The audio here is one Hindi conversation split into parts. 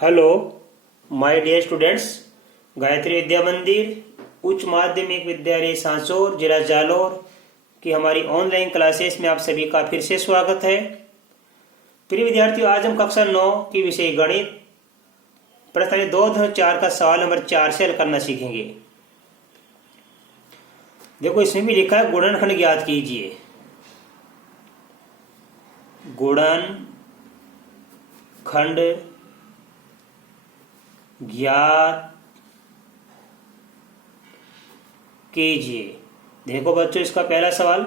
Hello my dear students. Gayatri Vidya Mandir उच्च माध्यमिक विद्यालय सांचौर जिला जालौर की हमारी ऑनलाइन क्लासेस में आप सभी का फिर से स्वागत है। प्रिय विद्यार्थियों, आज हम कक्षा 9 की विषय गणित प्रश्न 2-4 का सवाल नंबर 4 से हल करना सीखेंगे। देखो, इसमें भी लिखा है गुणनखंड ज्ञात कीजिए। गुणनखंड ज्ञात कीजिए। देखो बच्चों, इसका पहला सवाल,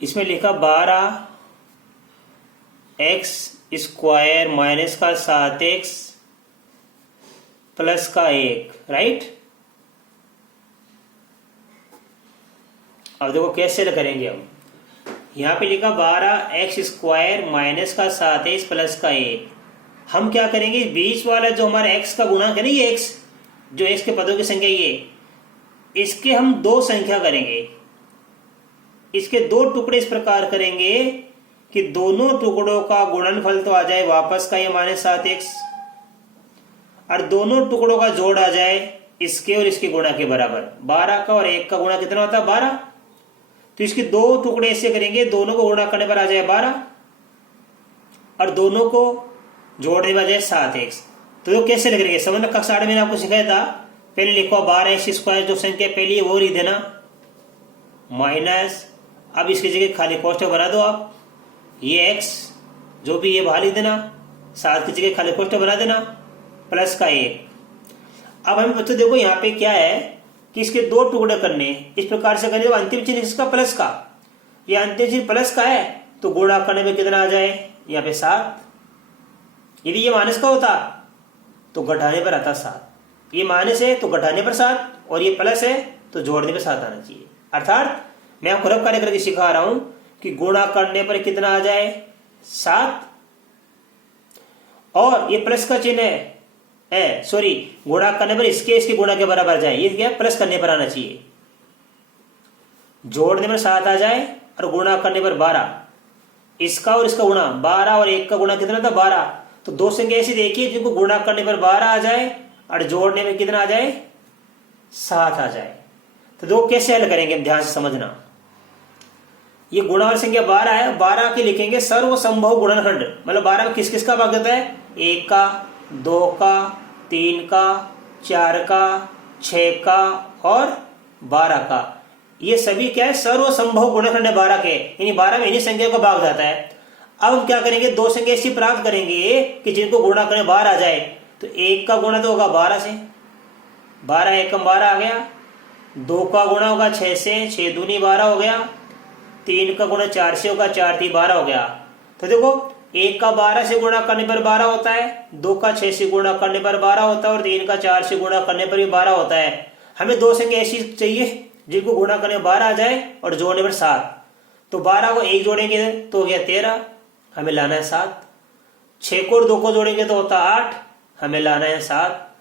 इसमें लिखा 12x² माइनस का 7x प्लस का 1, राइट। अब देखो कैसे करेंगे हम। यहां पे लिखा 12x² माइनस का 7x प्लस का 1। हम क्या करेंगे, बीच वाला जो हमारा x का गुणांक है ना, ये x जो x के पदों की संख्या, ये इसके हम दो संख्या करेंगे। इसके दो टुकड़े इस प्रकार करेंगे कि दोनों टुकड़ों का गुणनफल तो आ जाए वापस का ये -7x, और दोनों टुकड़ों का जोड़ आ जाए इसके और इसके गुणा के बराबर। 12 का और 1 का गुणा कितना होता है? 12। तो इसके दो टुकड़े ऐसे करेंगे, दोनों को गुणा करने पर आ जाए 12 और दोनों को जोड़ने में आ जाए 7x। तो ये कैसे लिखेंगे? समझना, कक्षा 8 मैंने आपको सिखाया था। पहले लिखो 12x² जो संख्या पहली है वो लिख देना, माइनस, अब इसकी जगह खाली कोष्ठक बना दो आप, ये x जो भी ये बाहर लिख देना, 7 की जगह खाली कोष्ठक बना देना, प्लस का 1। अब हमें बच्चों देखो यहाँ पे क्या है कि इसके दो टुकड़े करने, इस प्रकार से करने, अंतिम चिन्ह इसका प्लस का, ये अंतिम चिन्ह प्लस का है तो गुणा करने में कितना आ जाए यहाँ पे 7। यदि ये माइनस का होता तो घटाने पर आता 7। ये माइनस है तो घटाने पर 7, और ये प्लस है तो जोड़ने पर 7 आना चाहिए। अर्थात मैं आपको रफ कार्य करके सिखा रहा हूं कि गुणा करने पर कितना आ जाए 7, और ये प्लस का चिन्ह है सॉरी, गुणा करने पर इसके गुणा के बराबर जाए, ये क्या प्लस करने पर आना चाहिए। जोड़ने पर 7 आ जाए और गुणा करने पर 12, इसका और इसका गुणा 12 और 1 का गुणा कितना था? 12। तो दो संख्या ऐसी देखिए जिनको गुणा करने पर 12 आ जाए और जोड़ने में कितना आ जाए? 7 आ जाए। तो दो कैसे हल करेंगे, ध्यान से समझना। ये गुणा वाली संख्या 12 है, 12 के लिखेंगे सर्व संभव गुणनखंड। मतलब 12 में किस किस का भाग देता है? 1 का, 2 का, 3 का, 4 का, 6 का और 12 का। ये सभी क्या है? सर्व संभव गुणनखंड है 12 के, यानी 12 में इन्हीं संख्या का भाग जाता है। अब हम क्या करेंगे, दो संख्या ऐसी प्राप्त करेंगे कि जिनको गुणा करने 12 आ जाए। तो 1 का गुणा तो होगा 12 से, 12 एकम 12 आ गया। 2 का गुणा होगा 6 से, 6 दूनी 12 हो गया। 3 का गुणा 4 से होगा, 4 3 12 हो गया। तो देखो, 1 का 12 से गुणा करने पर 12 होता है, 2 का 6 से गुणा करने पर 12 होता है, और 3 का 4 से गुणा करने पर भी 12 होता है। हमें दो संख्या ऐसी चाहिए जिनको गुणा करने 12 आ जाए और जोड़ने पर 7। तो 12 को 1 जोड़ेंगे तो हो गया 13, हमें लाना है 7। 6 को और 2 को जोड़ेंगे तो होता है 8, हमें लाना है 7।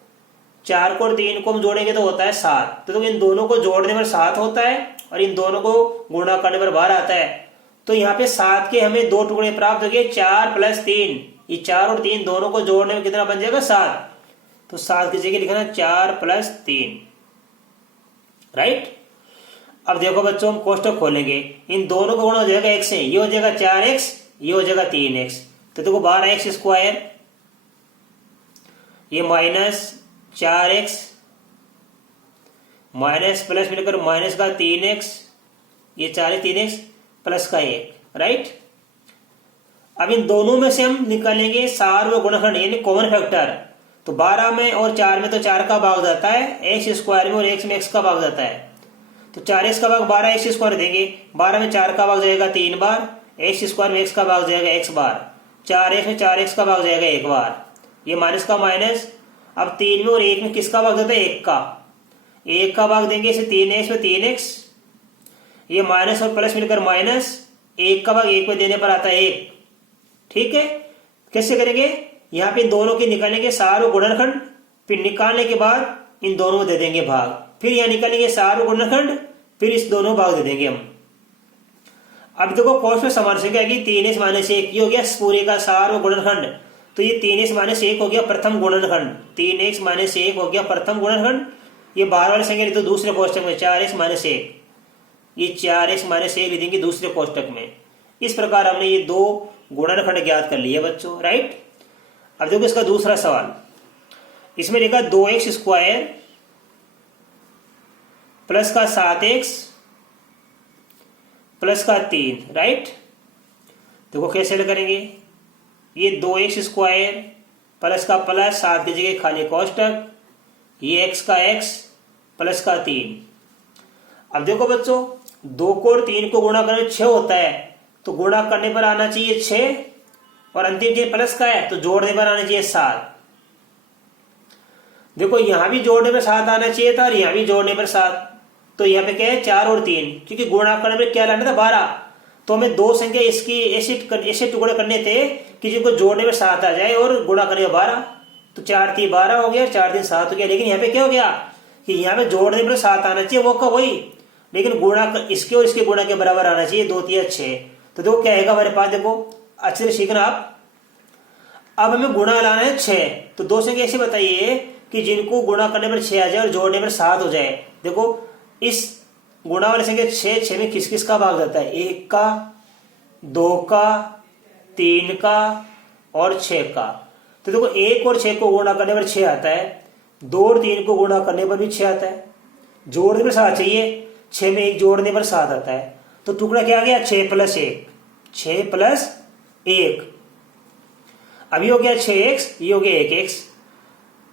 4 को और 3 को हम जोड़ेंगे तो होता है 7। तो इन दोनों को जोड़ने पर 7 होता है और इन दोनों को गुणा करने पर 12 आता है। तो यहाँ पे 7 के हमें दो टुकड़े प्राप्त हो गए, 4 + 3। ये 4 और 3 दोनों को जोड़ने में कितना बन जाएगा? 7। तो 7 की जगह लिखना 4 + 3, राइट। अब देखो बच्चों, हम कोष्ठक खोलेंगे, इन दोनों का गुणा हो जाएगा x से, ये हो जाएगा 4x, ये हो जाएगा 3x। तो देखो 12x², ये -4x माइनस प्लस मिलकर माइनस का 3x, ये 4 3x प्लस का 1, राइट। अब इन दोनों में से हम निकालेंगे सार्व गुणनखंड यानी कॉमन फैक्टर। तो 12 में और 4 में तो 4 का भाग जाता है, x² में और x में x का भाग जाता है। तो 4x का भाग 12x² देंगे, 12 में 4 का भाग जाएगा 3 बार, x² में x का भाग जाएगा x बार, 4x में 4x का भाग जाएगा 1 बार, ये माइनस का माइनस। अब 3 में और 1 में किसका भाग जाता है? 1 का भाग देंगे इसे 3x में 3x, ये माइनस और प्लस मिलकर माइनस, 1 का भाग 1 में देने पर आता है 1। ठीक है, कैसे करेंगे? यहाँ पे इन दोनों के निकालेंगे सार्व गुणनखंड, फिर निकालने के बाद इन दोनों में दे देंगे भाग, फिर यहाँ निकालेंगे सार्व गुणनखंड, फिर इस दोनों भाग दे देंगे हम। अब देखो कोष्ठ में समान संख्या आएगी 3x माइनस 1, ये हो गया पूरे का सार और गुणनखंड। तो ये 3x माइनस 1 हो गया प्रथम गुणनखंड, 3x माइनस 1 हो गया प्रथम गुणनखंड। ये बाहर वाली संख्या तो दूसरे कोष्टक में 4x माइनस 1, ये 4x माइनस 1 लिखेंगे दूसरे कोष्टक में। इस प्रकार हमने ये दो गुणनखंड ज्ञात कर लिए बच्चों, राइट। अब देखो इसका दूसरा सवाल, इसमें लिखा 2x स्क्वायर प्लस का 7x प्लस का 3, राइट। देखो कैसे करेंगे, ये 2x स्क्वायर प्लस का प्लस 7 की जगह खाली कोष्टक, ये x का x प्लस का 3। अब देखो बच्चों 2 को और 3 को गुणा करने 6 होता है, तो गुणा करने पर आना चाहिए 6 और अंतिम चीज प्लस का है तो जोड़ने पर आना चाहिए 7। देखो यहां भी जोड़ने पर 7 आना चाहिए था और यहां भी जोड़ने पर 7, तो यहाँ पे क्या है 4 और 3, क्योंकि गुणा करने में क्या लाना था 12, तो हमें दो संख्या इसकी ऐसे टुकड़े करने थे कि जिनको जोड़ने में 7 आ जाए और गुणा करने में 12, तो 4 3 12 हो गया, 4 3 7 हो गया। लेकिन यहाँ पे क्या हो गया कि यहाँ पे जोड़ने पर 7 आना चाहिए, वो का वही, लेकिन गुणा इसके और इसके गुणा के बराबर आना चाहिए, 2 3 6। तो देखो क्या आएगा हमारे पास, देखो अच्छे से सीखना आप। अब हमें गुणा लाना है 6, तो दो संख्या ऐसे बताइए कि जिनको गुणा करने पर 6 आ जाए और जोड़ने पर 7 हो जाए। देखो इस गुणा वाले संख्या 6 में किस किस का भाग जाता है, 1 का, 2 का, 3 का और 6 का। तो देखो 1 और 6 को गुणा करने पर 6 आता है, 2 और 3 को गुणा करने पर भी 6 आता है, जोड़ने पर 7 चाहिए, 6 में 1 जोड़ने पर 7 आता है। तो टुकड़ा क्या आ गया 6 प्लस 1, 6 प्लस 1। अभी हो गया 6x, ये हो गया 1x,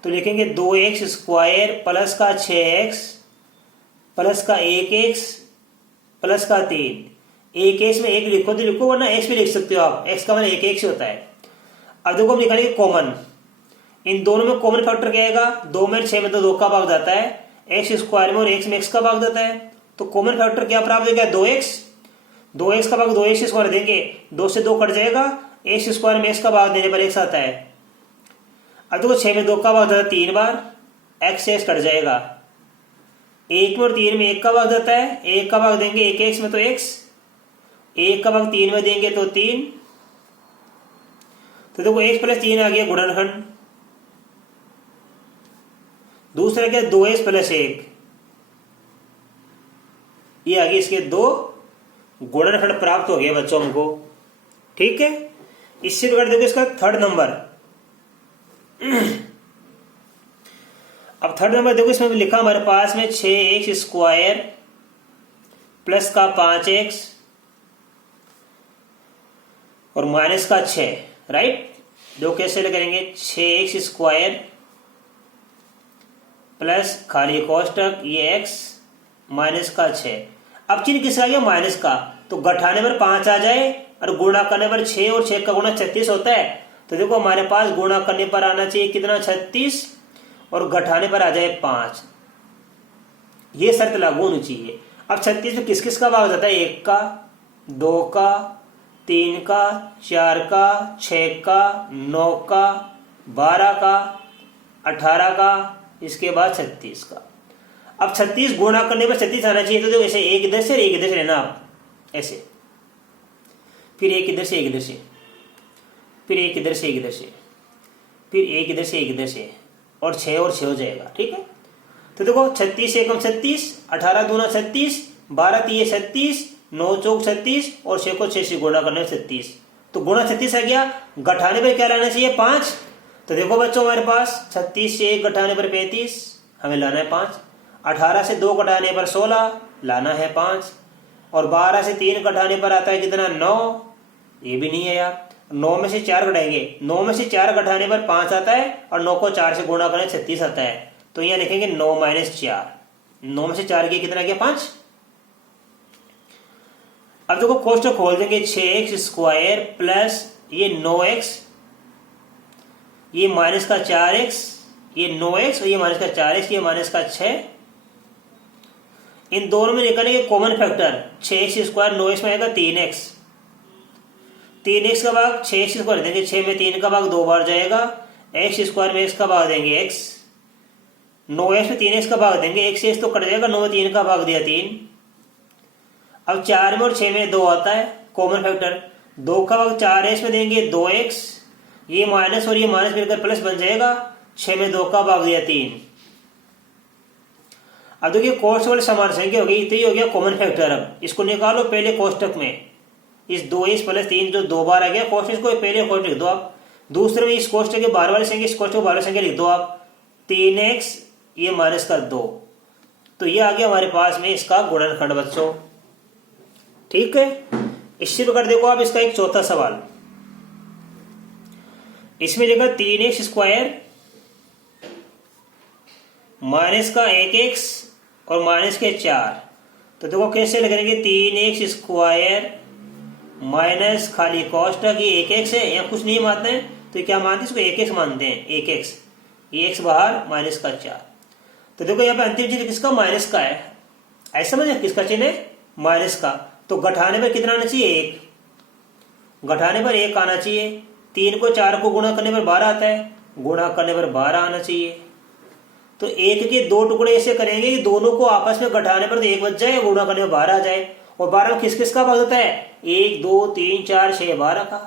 तो लिखेंगे 2x स्क्वायर प्लस का 6x प्लस का 1x प्लस का 3। 1x में 1 लिखो तो लिखो, वरना x भी लिख सकते हो आप, x का मान 1x होता है। अब देखो हम निकालेंगे कॉमन, इन दोनों में कॉमन फैक्टर क्या आएगा, 2 में 6 में तो 2 का भाग जाता है, x स्क्वायर में और x में x का भाग जाता है, तो कॉमन फैक्टर क्या प्राप्त हो गया 2x, 2x का भाग 2x स्क्वायर देंगे, 2 से 2 कट जाएगा, x स्क्वायर में x का भाग देने पर x आता है। अब देखो 6 में 2 का भाग जाता है 3 बार, x से x कट जाएगा, 1 में और 3 में 1 का भाग जाता है, 1 का भाग देंगे 1x में तो x, 1 का भाग 3 में देंगे तो 3। तो देखो x प्लस 3 आ गया गुणनखंड। दूसरा क्या 2x प्लस 1, ये आगे इसके दो गुणनखंड प्राप्त हो गए बच्चों हमको, ठीक है। इससे देखो इसका थर्ड नंबर। अब थर्ड नंबर देखो इसमें लिखा हमारे पास में 6x स्क्वायर प्लस का 5x और माइनस का 6, राइट। जो कैसे करेंगे 6x स्क्वायर प्लस खाली कोष्टक ये x माइनस का 6। अब चिन्ह किसका आ गया माइनस का, तो घटाने पर 5 आ जाए और गुणा करने पर 6 और 6 का गुणा 36 होता है। तो देखो हमारे पास गुणा करने पर आना चाहिए कितना 36 और घटाने पर आ जाए 5, ये शर्त लागू होनी चाहिए। अब 36 में किस किस का भाग जाता है, 1 का, 2 का, 3 का, 4 का, 6 का, 9 का, 12 का, 18 का, इसके बाद 36 का। अब 36 गुणा करने पर 36 आना चाहिए, तो देखो ऐसे एक इधर से एक इधर से लेना आप, ऐसे, फिर एक इधर से एक इधर से, फिर एक इधर से एक इधर से, फिर एक इधर से एक इधर से, और 6 और 6 हो जाएगा, ठीक है। तो देखो 36 एकम 36, 18 दूना 36, 12 तीय 36, 9 चौक 36 और 6 को 6 से गुणा करने 36, तो गुणा 36 आ गया। घटाने पर क्या लाना चाहिए 5, तो देखो बच्चों हमारे पास 36 से 1 घटाने पर 35, हमें लाना है 5, 18 से 2 घटाने पर 16 लाना है 5, और 12 से 3 घटाने पर आता है कितना 9, ये भी नहीं है यार। 9 में से 4 घटाएंगे, 9 में से 4 घटाने पर 5 आता है और 9 को 4 से गुणा करें 36 आता है, तो यहाँ लिखेंगे 9 माइनस 4, 9 में से 4 गया कितना गया 5। अब देखो कोष्टक खोल देंगे 6x स्क्वायर प्लस ये 9x, ये माइनस का 4x, ये 9x और ये माइनस का 4x, ये माइनस का 6। इन दोनों में निकालेंगे common factor, 6x square 9x में आएगा 3x, 3x का भाग 6x स्क्वायर देंगे, 6 में 3 का भाग 2 बार जाएगा, x स्क्वायर में x का भाग देंगे x, 9x में 3x का भाग देंगे, x से x तो कट जाएगा, 9 में 3 का भाग दिया 3। अब 4 में और 6 में 2 आता है कॉमन फैक्टर, 2 का भाग 4x में देंगे 2x, ये माइनस और ये माइनस मिलकर प्लस बन जाएगा, 6 में 2 का भाग दिया 3। अब देखिए कोष्टक वाली समान संख्या हो गई, तो ये हो गया कॉमन फैक्टर। अब इसको निकालो पहले कोष्टक में, इस 2x प्लस 3 जो 2 बार आ गया कोष्टक को पहले कोष्टक लिख दो आप, दूसरे में इस कोष्टक के बाहर वाली संख्या इस कोष्टक के बाहर वाली संख्या लिख दो आप, 3x ये माइनस का 2, तो ये आ गया हमारे पास में इसका गुणनखंड बच्चों। ठीक है, इसी प्रकार देखो आप इसका एक चौथा सवाल, इसमें लिखा 3x स्क्वायर माइनस का 1x और माइनस के 4, तो देखो कैसे लिखेंगे, 3x स्क्वायर माइनस खाली कोष्टक ये 1x है, या कुछ नहीं मानते हैं तो क्या मानते हैं, इसको 1x मानते हैं, 1x, ये x बाहर माइनस का 4, तो देखो यहाँ पे अंतिम चिन्ह किसका, माइनस का है, ऐसा समझे, किसका चिन्ह है, माइनस का, तो घटाने पर कितना आना चाहिए, 1, घटाने पर 1 आना चाहिए, 3 को 4 को गुणा करने पर 12 आता है, गुणा करने पर 12 आना चाहिए, तो 1 के 2 टुकड़े ऐसे करेंगे कि दोनों को आपस में घटाने पर तो 1 बच जाए, गुणा करने पर 12 आ जाए, और 12 किस किस का भाग होता है, 1 2 3 4 6 12 का,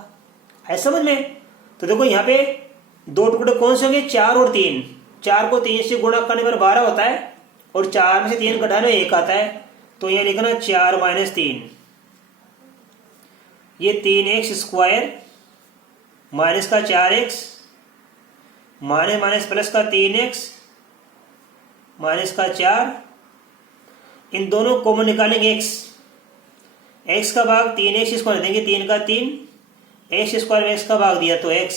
ऐसा समझ में। तो देखो यहाँ पे 2 टुकड़े कौन से होंगे, 4 और 3, 4 को 3 से गुणा करने पर 12 होता है, और 4 में से 3 घटाने में 1 आता है, तो यहाँ लिखना 4 - 3, ये 3x स्क्वायर माइनस का 4x माइनस माइनस प्लस का 3x माइनस का 4, इन दोनों कॉमन निकालेंगे x का भाग 3x स्क्वायर देंगे, 3 का 3, x स्क्वायर में x का भाग दिया तो x,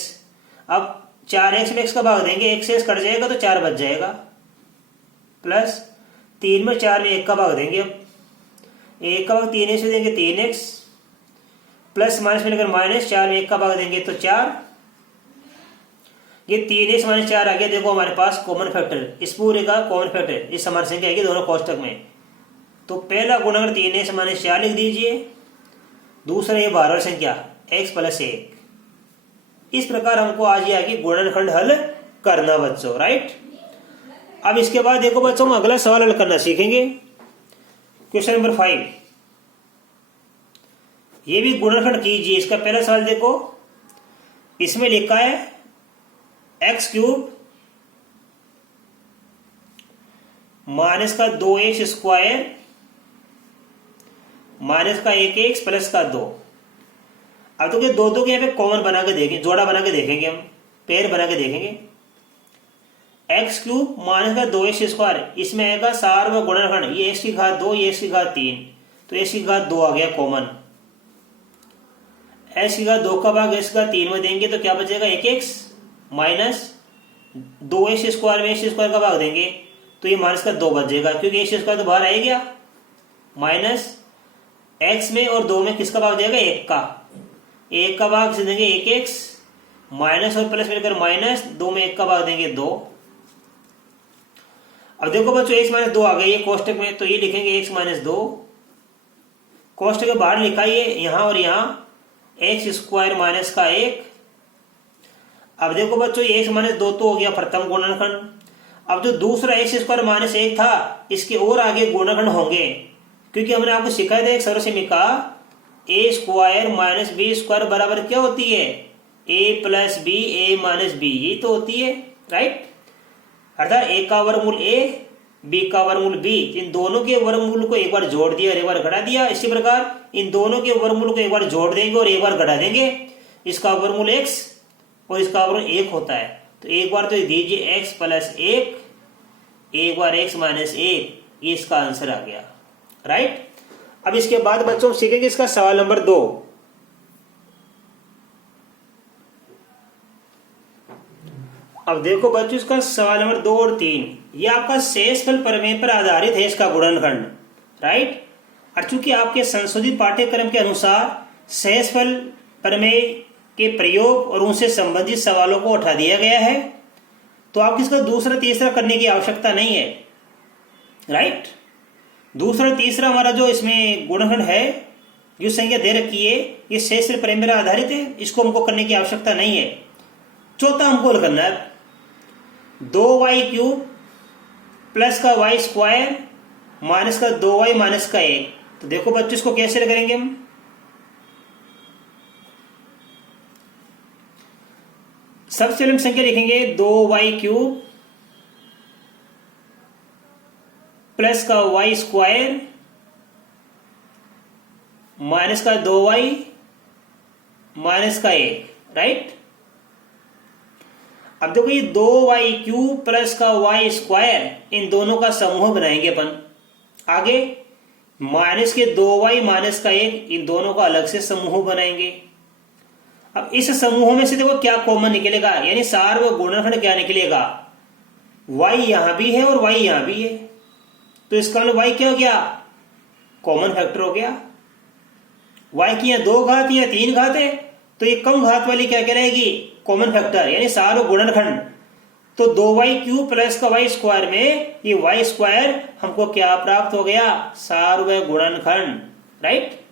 अब 4x में x का भाग देंगे, x से x कट जाएगा तो 4 बच जाएगा, प्लस 3 में 4 में 1 का भाग देंगे, अब 1 का भाग 3x से देंगे 3x, प्लस माइनस में लेकर माइनस, 4 में 1 का भाग देंगे तो 4, ये 3x - 4 आ गया। देखो हमारे पास कॉमन फैक्टर, इस पूरे का कॉमन फैक्टर, इस समान संख्या आएगी दोनों कोष्टक में, तो पहला गुणनखंड 3x - 4 लिख दीजिए, दूसरा ये बाहर वाली संख्या x + 1। इस प्रकार हमको आज ये आगे गुणनखंड हल करना बच्चों, राइट। अब इसके बाद देखो बच्चों हम अगला सवाल हल करना सीखेंगे, क्वेश्चन नंबर 5, ये भी गुणनखंड कीजिए। इसका पहला सवाल देखो, इसमें लिखा है x³ माइनस का 2x स्क्वायर माइनस का 1x प्लस का 2। अब तो दो दो के यहाँ पे कॉमन बना के देखेंगे, जोड़ा बना के देखेंगे, हम पेयर बना के देखेंगे। x³ माइनस का 2x स्क्वायर, इसमें आएगा सार्वभौम गुणनखंड, ये x की घात 2, ये x की घात 3, तो x की घात 2 आ गया कॉमन, x की घात 2 का भाग x का 3 में देंगे तो क्या बचेगा, 1x माइनस 2x स्क्वायर में x स्क्वायर का भाग देंगे तो ये माइनस का 2 बच जाएगा, क्योंकि x स्क्वायर तो बाहर आ गया, माइनस x में और 2 में किसका भाग देगा, 1 का, 1 का भाग से देंगे 1x, माइनस और प्लस मिलकर माइनस, 2 में 1 का भाग देंगे 2। अब देखो बच्चों x - 2 आ गई है कोष्टक में, तो ये लिखेंगे x - 2, कोष्टक के बाहर लिखा है यहां और यहां x स्क्वायर माइनस का 1। अब देखो बच्चों ये x - 2 तो हो गया प्रथम गुणनखंड, अब जो दूसरा x स्क्वायर माइनस 1 था, इसके और आगे गुणनखंड होंगे, क्योंकि हमने आपको सिखाया था एक सर्वसमीका a square minus b square बराबर क्या होती है, a + b a - b, ये तो होती है, राइट। अर्थात a का वर्गमूल a, b का वर्गमूल b, इन दोनों के वर्गमूल को एक बार जोड़ दिया और एक बार घटा दिया। इसी प्रकार इन दोनों के वर्गमूल को एक बार जोड़ देंगे और एक बार घटा देंगे, इसका वर्गमूल x और इसका वर्गमूल 1 होता है, तो एक बार तो दीजिए x + 1, एक बार x - 1, ये इसका आंसर आ गया, राइट। अब इसके बाद बच्चों सीखेंगे इसका सवाल नंबर 2। अब देखो बच्चों इसका सवाल नंबर 2 और 3, ये आपका शेषफल प्रमेय पर आधारित है इसका गुणनखंड, राइट। और चूंकि आपके संशोधित पाठ्यक्रम के अनुसार शेषफल प्रमेय के प्रयोग और उनसे संबंधित सवालों को उठा दिया गया है, तो आपको इसका दूसरा तीसरा करने की आवश्यकता नहीं है, राइट। दूसरा तीसरा हमारा जो इसमें गुणनखंड है, जो संख्या दे रखी है, ये शेषफल प्रमेय पर आधारित है, इसको हमको करने की आवश्यकता नहीं है। चौथा हमको हल करना है 2y³ प्लस का y स्क्वायर माइनस का 2y माइनस का 1, तो देखो बच्चों इसको कैसे करेंगे हम। सबसे पहले हम संख्या लिखेंगे 2y³ प्लस का y² माइनस का 2y माइनस का 1, राइट। अब देखो ये 2y³ प्लस का y², इन दोनों का समूह बनाएंगे अपन। आगे माइनस के 2y माइनस का 1, इन दोनों का अलग से समूह बनाएंगे। अब इस समूह में से देखो क्या कॉमन निकलेगा, यानी सार्वभौम गुणनखंड क्या निकलेगा, y यहां भी है और y यहां भी है, तो इसका मतलब y क्या हो गया, कॉमन फैक्टर हो गया। y की यहां 2 घात या 3 घात है, तो ये कम घात वाली क्या कहलाएगी, कॉमन फैक्टर, यानी सार्वभौम गुणनखंड। तो 2y³ प्लस का y² में ये y² हमको क्या प्राप्त हो गया, सार्वभौम गुणनखंड, राइट।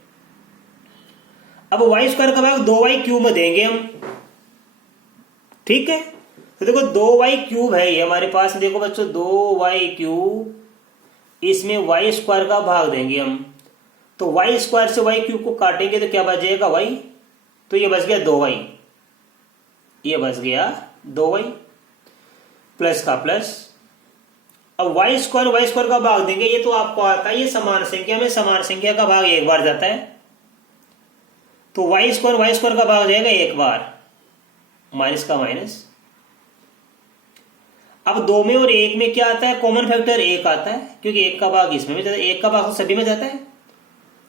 अब y² का भाग 2y³ में देंगे हम, ठीक है। तो देखो 2y³ है ये हमारे पास, देखो बच्चों 2y³, इसमें y² का भाग देंगे हम। तो y² से y³ को काटेंगे तो क्या बच जाएगा y, तो ये बच गया 2y, ये बच गया 2y प्लस का प्लस। अब y² का भाग देंगे, ये तो आपको आता है, ये समान संख्या में समान संख्या का भाग एक बार जाता है, तो y² का भाग जाएगा एक बार, माइनस का माइनस। अब 2 में और 1 में क्या आता है, कॉमन फैक्टर 1 आता है, क्योंकि 1 का भाग इसमें भी जाता है, 1 का भाग तो सभी में जाता है,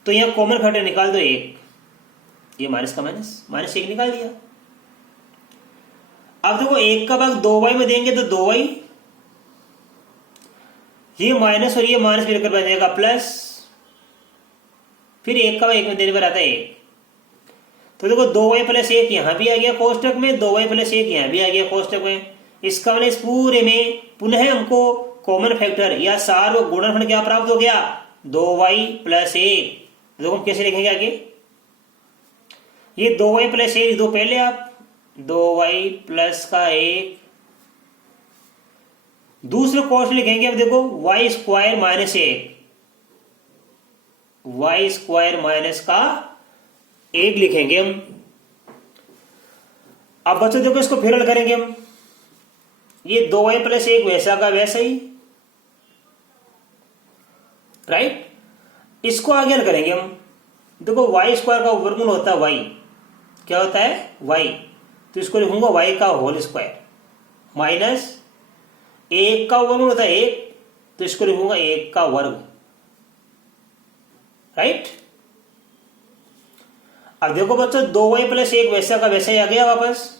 तो यहां कॉमन फैक्टर निकाल दो 1, ये माइनस का माइनस, -1 निकाल दिया। अब देखो 1 का भाग 2y में देंगे तो 2y, ये माइनस और ये माइनस मिलकर बन जाएगा प्लस, फिर 1 का भाग 1 में देने पर आता है 1, तो देखो 2y प्लस 1 यहां भी आ गया कोष्टक में, 2y प्लस 1 यहां भी आ गया कोष्टक में। इसका मतलब इस पूरे में पुनः हमको कॉमन फैक्टर या सार्वभौम गुणनखंड क्या प्राप्त हो गया, 2y प्लस 1। देखो हम कैसे लिखेंगे आगे, ये 2y प्लस 1 दो पहले आप, 2y प्लस का 1, दूसरे कोष्टक लिखेंगे। अब देखो y² माइनस 1, y² माइनस का 1 लिखेंगे हम। अब बच्चों देखो इसको फिर हल करेंगे हम, ये 2y प्लस 1 वैसा का वैसा ही, राइट। इसको आगे हल करेंगे हम। देखो y² का वर्गमूल होता है y, क्या होता है y, तो इसको लिखूंगा y का होल स्क्वायर, माइनस 1 का वर्गमूल होता है 1, तो इसको लिखूंगा 1 का वर्ग, राइट। अब देखो बच्चों 2y प्लस 1 वैसा का वैसा ही आ गया वापस।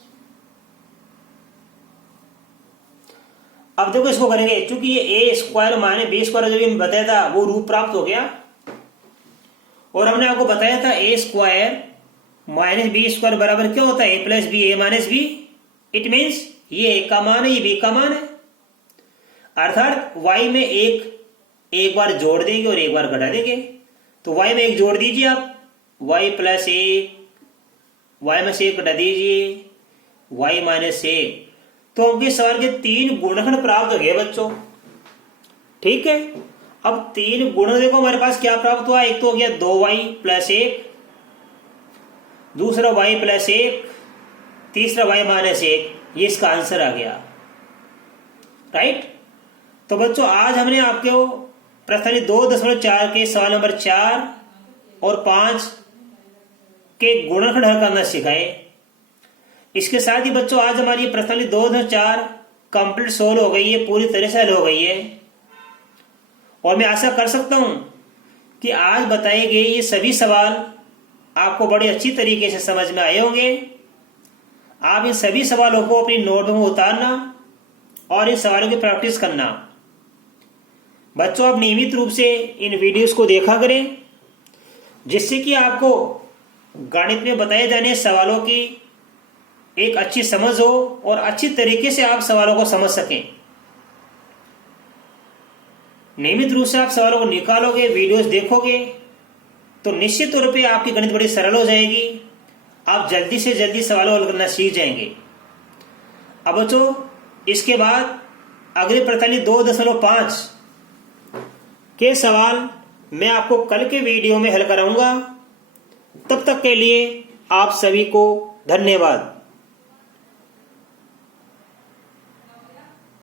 अब देखो इसको करेंगे, चूंकि ये a² माइनस b² जो भी बताया था वो रूप प्राप्त हो गया, और हमने आपको बताया था a² माइनस b² बराबर क्या होता है, a plus B, a minus B. It means ये a का मान है, ये b का मान है, अर्थात y में एक बार जोड़ देंगे और एक बार घटा देंगे। तो y में 1 जोड़ दीजिए आप, y प्लस 1, y में से 1 घटा दीजिए, y माइनस 1, तो हमके सवाल के 3 गुणनखंड प्राप्त हो गए बच्चों, ठीक है। अब 3 गुणन देखो हमारे पास क्या प्राप्त हुआ, एक तो हो गया 2y प्लस 1, दूसरा y प्लस 1, तीसरा y माइनस 1, ये इसका आंसर आ गया, राइट। तो बच्चों आज हमने आपको प्रश्नावली 2.4 के सवाल नंबर 4 और 5 के गुणनखंड हल करना सिखाए। इसके साथ ही बच्चों आज हमारी प्रश्नावली 2.4 कंप्लीट सोल्व हो गई है, पूरी तरह से हल हो गई है, और मैं आशा कर सकता हूं कि आज बताए गए ये सभी सवाल आपको बड़ी अच्छी तरीके से समझ में आए होंगे। आप इन सभी सवालों को अपनी नोटबुक में उतारना और इन सवालों की प्रैक्टिस करना। बच्चों आप नियमित रूप से इन वीडियोस को देखा करें, जिससे कि आपको गणित में बताए जाने सवालों की एक अच्छी समझ हो और अच्छी तरीके से आप सवालों को समझ सकें। नियमित रूप से आप सवालों को निकालोगे, वीडियोस देखोगे, तो निश्चित तौर पे आपकी गणित बड़ी सरल हो जाएगी, आप जल्दी से जल्दी सवालों हल करना सीख जाएंगे। अब बच्चों इसके बाद अगली प्रश्नावली 2.5 के सवाल मैं आपको कल के वीडियो में हल कराऊंगा। तब तक के लिए आप सभी को धन्यवाद।